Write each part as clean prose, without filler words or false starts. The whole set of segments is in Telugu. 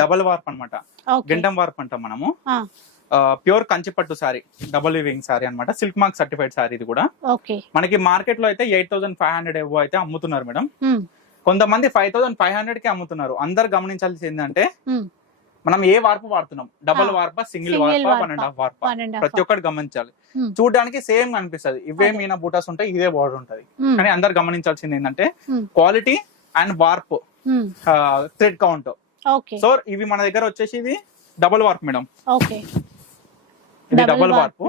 డబల్ వార్ప్ అన్నమాట, గెండం వార్ప్ అంటాం మనము. ప్యూర్ కంచిపట్టు సారీ, డబుల్ వీవింగ్ సారీ అన్నమాట, సిల్క్ మార్క్ సర్టిఫైడ్ సారీ. ఇది కూడా మనకి మార్కెట్ లో అయితే 8,500 ఎబో అయితే అమ్ముతున్నారు మేడం. కొంతమంది 5,500 కి అమ్ముతున్నారు. అందరు గమనించాల్సింది ఏంటంటే మనం ఏ వార్పు వాడుతున్నాం, డబుల్ వార్పా, సింగిల్ వార్పా, 1.5 వార్పా, ప్రతి ఒక్కటి గమనించాలి. చూడడానికి సేమ్ అనిపిస్తుంది, ఇవే మీనా బూటాస్ ఉంటాయి, ఇదే బోర్డర్ ఉంటది. కానీ అందరు గమనించాల్సింది ఏంటంటే quality and warp, thread count. So ఇవి మన దగ్గర వచ్చేసి ఇది డబుల్ వార్ప్ మేడం. ఇది డబుల్ వార్ప్.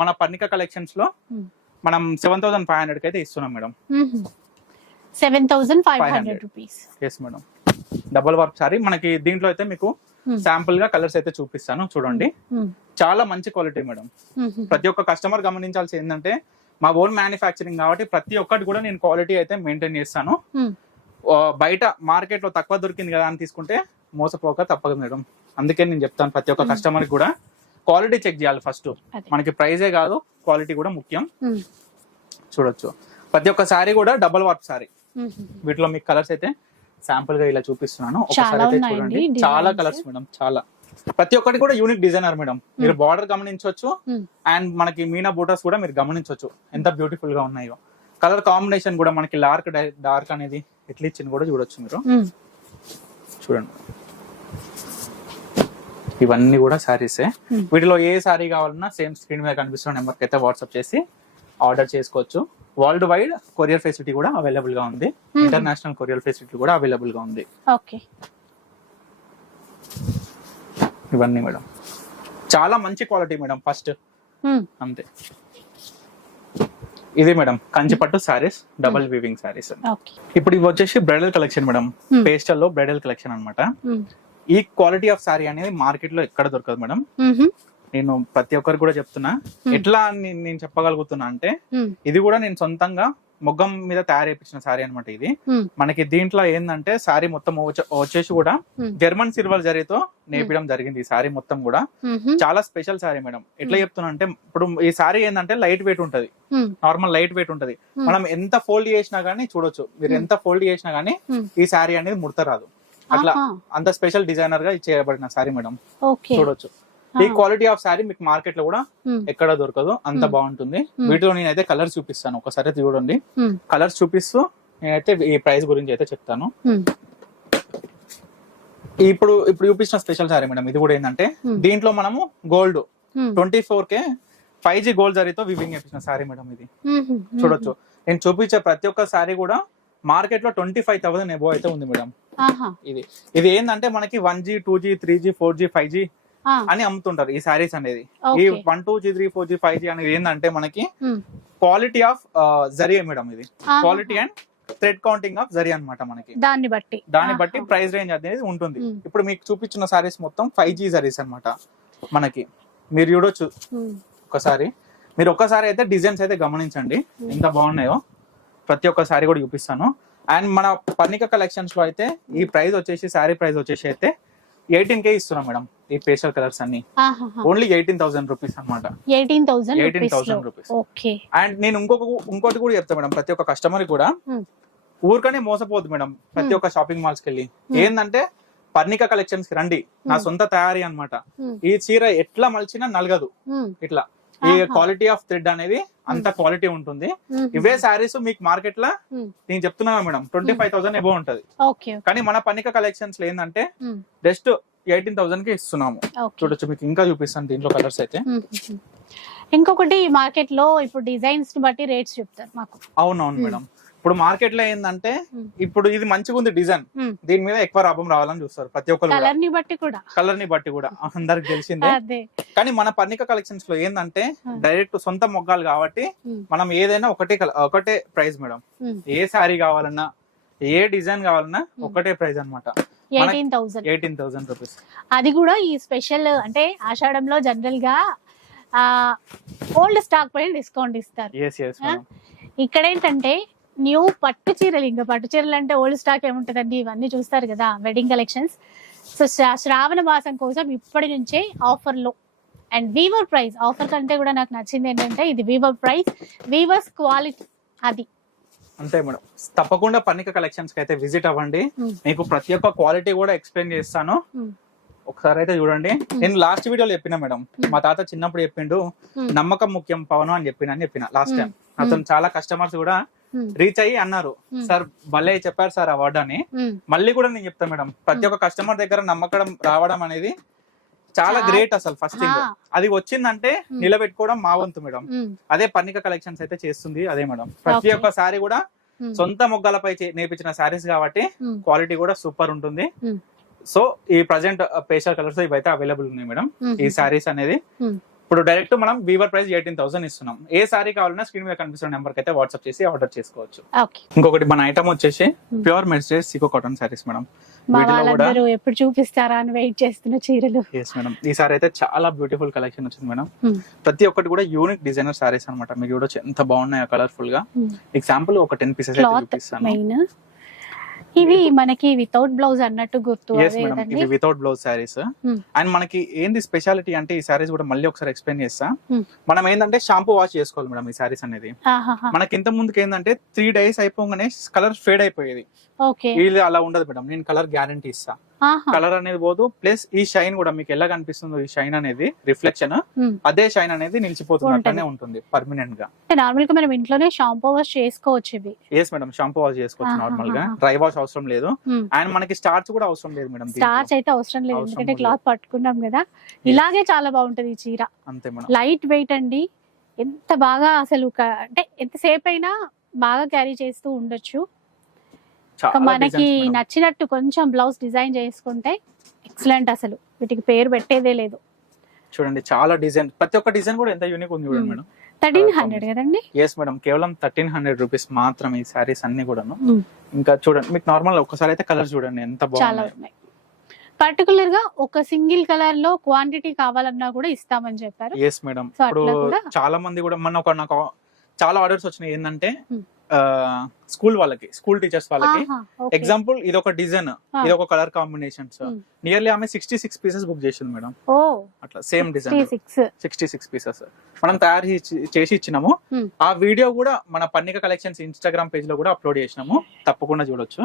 మన పర్ణిక కలెక్షన్స్ లో మనం 7,500 కి అయితే ఇస్తున్నాం మేడం. 7,500 rupees. Yes madam, double warp sorry. మనకి దీంట్లో అయితే మీకు శాంపుల్ గా కలర్స్ అయితే చూపిస్తాను, చూడండి. చాలా మంచి క్వాలిటీ మేడం. ప్రతి ఒక్క కస్టమర్ గమనించాల్సి ఏంటంటే మా ఓన్ మ్యానుఫ్యాక్చరింగ్ కాబట్టి ప్రతి ఒక్కటి కూడా నేను క్వాలిటీ అయితే మెయింటైన్ చేస్తాను. బయట మార్కెట్ లో తక్కువ దొరికింది కదా అని తీసుకుంటే మోసపోక తప్పదు మేడం. అందుకే నేను చెప్తాను ప్రతి ఒక్క కస్టమర్ కూడా క్వాలిటీ చెక్ చేయాలి ఫస్ట్. మనకి ప్రైజే కాదు, క్వాలిటీ కూడా ముఖ్యం. చూడొచ్చు ప్రతి ఒక్క సారీ కూడా డబుల్ వార్ప్ సారీ. వీటిలో మీకు కలర్స్ అయితే శాంపుల్ గా ఇలా చూపిస్తున్నాను, ఒకసారి అయితే చూడండి. చాలా కలర్స్ మేడం, చాలా. ప్రతి ఒక్కటి కూడా యూనిక్ డిజైనర్ మేడం. మీరు బార్డర్ గమనించవచ్చు అండ్ మనకి మీనా బూటాస్ కూడా మీరు గమనించవచ్చు ఎంత బ్యూటిఫుల్ గా ఉన్నాయో. కలర్ కాంబినేషన్ కూడా మనకి డార్క్ అనేది ఎట్లా ఇచ్చింది కూడా చూడొచ్చు మీరు. చూడండి ఇవన్నీ కూడా సారీసే. వీటిలో ఏ సారీ కావాలన్నా సేమ్ స్క్రీన్ మీద కనిపిస్తున్న నెంబర్ కి అయితే వాట్సాప్ చేసి ఆర్డర్ చేసుకోవచ్చు. వరల్డ్ వైడ్ కొరియర్ ఫెసిలిటీ కూడా అవైలబుల్ గా ఉంది. ఇంటర్నేషనల్ కొరియర్ ఫెసిలిటీ కూడా అవైలబుల్ గా ఉంది. ఇవన్నీ మేడం చాలా మంచి క్వాలిటీ మేడం. ఫస్ట్ అంతే. ఇది మేడం కంచిపట్టు సారీస్, డబుల్ వీవింగ్ సారీస్. ఇప్పుడు ఇవి వచ్చేసి బ్రైడల్ కలెక్షన్ మేడం. పేస్టల్ లో బ్రైడల్ కలెక్షన్ అన్నమాట. ఈ క్వాలిటీ ఆఫ్ సారీ అనేది మార్కెట్ లో ఎక్కడ దొరకదు మేడం. నేను ప్రతి ఒక్కరు కూడా చెప్తున్నా. ఎట్లా నేను చెప్పగలుగుతున్నా అంటే ఇది కూడా నేను సొంతంగా మొగ్గం మీద తయారు చేయించిన సారీ అనమాట. ఇది మనకి దీంట్లో ఏంటంటే సారీ మొత్తం వచ్చేసి కూడా జర్మన్ సిల్వర్ జరీతో నేపడం జరిగింది. ఈ సారీ మొత్తం కూడా చాలా స్పెషల్ సారీ మేడం. ఎట్లా చెప్తున్నా అంటే ఇప్పుడు ఈ సారీ ఏంటంటే లైట్ వెయిట్ ఉంటది, నార్మల్ లైట్ వెయిట్ ఉంటది. మనం ఎంత ఫోల్డ్ చేసినా గానీ చూడొచ్చు, మీరు ఎంత ఫోల్డ్ చేసినా గానీ ఈ సారీ అనేది ముడత రాదు. అట్లా అంత స్పెషల్ డిజైనర్ గా చేయబడిన సారీ మేడం. చూడొచ్చు ఈ క్వాలిటీ ఆఫ్ సారీ మీకు మార్కెట్ లో కూడా ఎక్కడ దొరకదు, అంత బాగుంటుంది. వీటిలో నేనైతే కలర్స్ చూపిస్తాను, ఒకసారి చూడండి. కలర్స్ చూపిస్తూ నేనైతే ఈ ప్రైస్ గురించి అయితే చెప్తాను. ఇప్పుడు చూపించిన స్పెషల్ సారీ మేడం. ఇది కూడా ఏంటంటే దీంట్లో మనము గోల్డ్ 24K 5G గోల్డ్ జరీతో వివింగ్ చేసిన సారీ మేడం. ఇది చూడొచ్చు. నేను చూపించే ప్రతి ఒక్క సారీ కూడా మార్కెట్ లో 25,000 ఎబో అయితే ఉంది మేడం. ఇది ఏంటంటే మనకి 1G 2G 3G 4G 5G అని అమ్ముతుంటారు ఈ సారీస్ అనేది. ఈ 1 2G 3 4G 5G అనేది ఏంటంటే మనకి క్వాలిటీ ఆఫ్ జరీ మేడం. ఇది quality and thread counting of zari అనమాట. మనకి దాన్ని బట్టి ప్రైస్ రేంజ్ అనేది ఉంటుంది. ఇప్పుడు మీకు చూపించిన సారీస్ మొత్తం 5G జరీస్ అనమాట మనకి. మీరు చూడొచ్చు ఒకసారి. మీరు ఒక్కసారి అయితే డిజైన్స్ అయితే గమనించండి ఎంత బాగున్నాయో. ప్రతి ఒక్క సారీ కూడా చూపిస్తాను. అండ్ మన పర్ణిక కలెక్షన్స్ లో అయితే ఈ ప్రైస్ వచ్చేసి సారీ ప్రైస్ వచ్చేసి అయితే 18K ఇస్తున్నాం మేడం. ఈ పేస్టల్ కలర్స్ అన్ని ఓన్లీ 18,000 రూపీస్ అనమాట. 18,000 రూపీస్. అండ్ నేను ఇంకోటి కూడా చెప్తా మేడం. ప్రతి ఒక్క కస్టమర్ కూడా ఊరికనే మోసపోద్దు మేడం. ప్రతి ఒక్క షాపింగ్ మాల్స్ కి వెళ్ళి ఏంటంటే పర్ణిక కలెక్షన్స్ కి రండి, నా సొంత తయారీ అనమాట. ఈ చీర ఎట్లా మలిచినా నలగదు. ఇట్లా ఈ క్వాలిటీ ఆఫ్ థ్రెడ్ అనేది అంత క్వాలిటీ ఉంటుంది. ఇవే సారీస్ మీకు మార్కెట్ లో నేను చెప్తున్నా మేడం 25,000 ఎబో ఉంటది. కానీ మన పర్ణిక కలెక్షన్స్ లో ఏంటంటే జస్ట్ 18,000 కి ఇస్తున్నాము. చూడొచ్చు, మీకు ఇంకా చూపిస్తాను దీంట్లో కలర్స్ అయితే. ఇంకొకటి మార్కెట్ లో ఇప్పుడు డిజైన్స్ ని బట్టి రేట్స్ చెప్తారు మాకు. అవునవును మేడం. ఇప్పుడు మార్కెట్ లో ఏంటంటే ఇప్పుడు ఇది మంచిగా ఉంది డిజైన్, దీని మీద ఎక్కువ లాభం రావాలని చూస్తారు ప్రతి ఒక్కరు. కలర్ ని బట్టి కూడా అందరికి తెలిసిందే. కానీ మన పర్ణిక కలెక్షన్స్ లో ఏంటంటే డైరెక్ట్ సొంత మొగ్గాలు కాబట్టి మనం ఏదైనా ఒకటే ప్రైస్ మేడం. ఏ శారీ కావాలన్నా ఏ డిజైన్ కావాలన్నా ఒకటే ప్రైస్ అనమాట. 18,000 రూపీస్. అది కూడా ఈ స్పెషల్ అంటే ఆషాఢంలో జనరల్ గా ఓల్డ్ స్టాక్ పైన డిస్కౌంట్ ఇస్తారు. ఇక్కడ ఏంటంటే న్యూ పట్టు చీరలు, ఇంకా పట్టు చీరలు అంటే ఓల్డ్ స్టాక్ ఏముంటదండి, ఇవన్నీ చూస్తారు కదా వెడ్డింగ్ కలెక్షన్స్. సో శ్రావణ మాసం కోసం ఇప్పటి నుంచే ఆఫర్ లో అండ్ వీవర్ ప్రైస్. ఆఫర్ కంటే కూడా నాకు నచ్చింది ఏంటంటే ఇది వీవర్ ప్రైస్, వీవర్స్ క్వాలిటీ. అది అంతే మేడం. తప్పకుండా పర్ణిక కలెక్షన్స్ కి అయితే విజిట్ అవ్వండి. మీకు ప్రతి ఒక్క క్వాలిటీ కూడా ఎక్స్ప్లెయిన్ చేస్తాను. ఒకసారి అయితే చూడండి. నేను లాస్ట్ వీడియోలో చెప్పిన మేడం, మా తాత చిన్నప్పుడు చెప్పిండు నమ్మకం ముఖ్యం పవన్ అని చెప్పిన లాస్ట్ టైం. అతను చాలా కస్టమర్స్ కూడా రీచ్ అయ్యి అన్నారు, సార్ భలే చెప్పారు సార్ ఆ వర్డ్ అని. మళ్ళీ కూడా నేను చెప్తాను మేడం, ప్రతి ఒక్క కస్టమర్ దగ్గర నమ్మకం రావడం అనేది చాలా గ్రేట్. అసలు ఫస్ట్ థింగ్ అది వచ్చిందంటే నిలబెట్టుకోవడం మా వంతు మేడం. అదే పర్ణిక కలెక్షన్స్ అయితే చేస్తుంది అదే మేడం. ప్రతి ఒక్క సారీ కూడా సొంత మొగ్గలపై నేర్పించిన సారీస్ కాబట్టి క్వాలిటీ కూడా సూపర్ ఉంటుంది. సో ఈ ప్రజెంట్ పేస్టల్ కలర్స్ ఇవైతే అవైలబుల్ ఉన్నాయి మేడం. ఈ సారీస్ అనేది ఇప్పుడు డైరెక్ట్ మనం వీవర్ ప్రైస్ 18,000 ఇస్తున్నాం. ఏ సారీ కావాలన్నా స్క్రీన్ మీద కనిపిస్తున్న నెంబర్ కి అయితే వాట్సాప్ చేసి ఆర్డర్ చేసుకోవచ్చు. ఇంకొకటి మన ఐటమ్ వచ్చేసి pure mercerise Sikoa cotton saris madam. ఎప్పుడు చూపిస్తారా అని వెయిట్ చేస్తున్న చీరలు. మేడం ఈ సారీ అయితే చాలా బ్యూటిఫుల్ కలెక్షన్ వచ్చింది మేడం. ప్రతి ఒక్కటి కూడా యూనిక్ డిజైనర్ సారీస్ అనమాట. మీకు చూడొచ్చు ఎంత బాగున్నాయో కలర్ఫుల్ గా. ఎగ్జాంపుల్ ఒక 10 పీసెస్ అయితే చూపిస్తాను. ఇవి మనకి వితౌట్ బ్లౌజ్ అన్నట్టు గుర్తు. ఇవి వితౌట్ బ్లౌజ్ సారీస్. అండ్ మనకి ఏంది స్పెషాలిటీ అంటే ఈ సారీస్ కూడా మళ్ళీ ఒకసారి ఎక్స్ప్లెయిన్ చేస్తా. మనం ఏంటంటే షాంపూ వాష్ చేసుకోవాలి మేడం ఈ సారీస్ అనేది. మనకి ఇంత ముందుకు ఏంటంటే 3 days అయిపోగానే కలర్ ఫేడ్ అయిపోయేది. వీళ్ళు అలా ఉండదు మేడం. నేను కలర్ గ్యారంటీ ఇస్తా. కలర్ అనేది పోదు. ప్లస్ ఈ షైన్ కూడా మీకు ఎలా కనిపిస్తుందో ఈ షైన్ అనేది రిఫ్లెక్షన్ అదే షైన్ అనేది నిలిచిపోతుంది, అట్లనే ఉంటుంది పర్మనెంట్ గా. నార్మల్ గా మనం ఇంట్లోనే షాంపూ వాష్ చేసుకోవచ్చు. మేడం షాంపూ వాష్ చేసుకోవచ్చు నార్మల్ గా. డ్రై వాష్ అవసరం లేదు. అండ్ మనకి స్టార్చ్ కూడా అవసరం లేదు మేడం. స్టార్చ్ అయితే అవసరం లేదు, ఎందుకంటే క్లాత్ పట్టుకున్నాం కదా. ఇలాగే చాలా బాగుంటది ఈ చీర. అంతే మేడం. లైట్ వెయిట్ అండి. ఎంత బాగా అసలు అంటే ఎంతసేపు అయినా బాగా క్యారీ చేస్తూ ఉండొచ్చు. మనకి నచ్చినట్టు కొంచెం బ్లౌజ్ డిజైన్ చేసుకుంటే ఎక్సలెంట్. అసలు వీటికి పేరు పెట్టేదే లేదు. చూడండి చాలా డిజైన్, ప్రతి ఒక్క డిజైన్ కూడా ఎంత యూనిక్ ఉంది చూడండి మేడం. 1300 కదండి? ఎస్ మేడం, కేవలం 1300 రూపీస్ మాత్రమే ఈ సారీస్ అన్ని కూడాను. ఇంకా చూడండి మీకు నార్మల్ ఒకసారి అయితే కలర్ చూడండి ఎంత బాగున్నాయి. పర్టికులర్ గా ఒక సింగిల్ కలర్ లో క్వాంటిటీ కావాలన్నా కూడా ఇస్తామని చెప్పారు. Yes madam. ఇప్పుడు చాలా మంది కూడా నాకు చాలా ఆర్డర్స్ వచ్చినాయి. ఏంటంటే స్కూల్ వాళ్ళకి, స్కూల్ టీచర్స్ వాళ్ళకి. ఎగ్జాంపుల్ ఇది ఒక డిజైన్, ఇది ఒక కలర్ కాంబినేషన్స్. నియర్లీ ఆమె 66 పీసెస్ బుక్ చేసింది మేడం. అట్లా సేమ్ డిజైన్ 66 పీసెస్ మనం తయారు చేసి ఇచ్చినాము. ఆ వీడియో కూడా మన పర్ణిక కలెక్షన్స్ ఇన్స్టాగ్రామ్ పేజ్ లో కూడా అప్లోడ్ చేసినాము, తప్పకుండా చూడొచ్చు.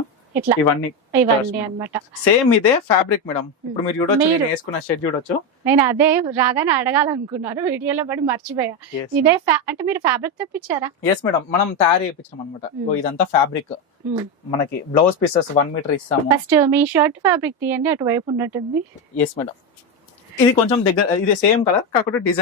ఇవన్నీ అన్నమాట. సేమ్ ఇదే ఫ్యాబ్రిక్ మేడం. ఇప్పుడు మీరు చూడొచ్చు, నేను వేసుకున్న షర్ట్ చూడొచ్చు. నేను అదే రాగానే అడగాలనుకున్నాను, వీడియోలో పడి మర్చిపోయా. ఇదే అంటే మీరు ఫ్యాబ్రిక్ తెప్పించారా? ఎస్ మేడం, మనం తయారు చేయించాం అనమాట. ఇదంతా ఫ్యాబ్రిక్. మనకి బ్లౌజ్ పీసెస్ 1 మీటర్ ఇస్తాము. ఫస్ట్ మీ షర్ట్ ఫ్యాబ్రిక్ తీయండి, అటువైపు ఉన్నట్టుంది. ఎస్ మేడం, ఇది కొంచెం దగ్గర, ఇది సేమ్ కలర్ కాకపోతే డిజైన్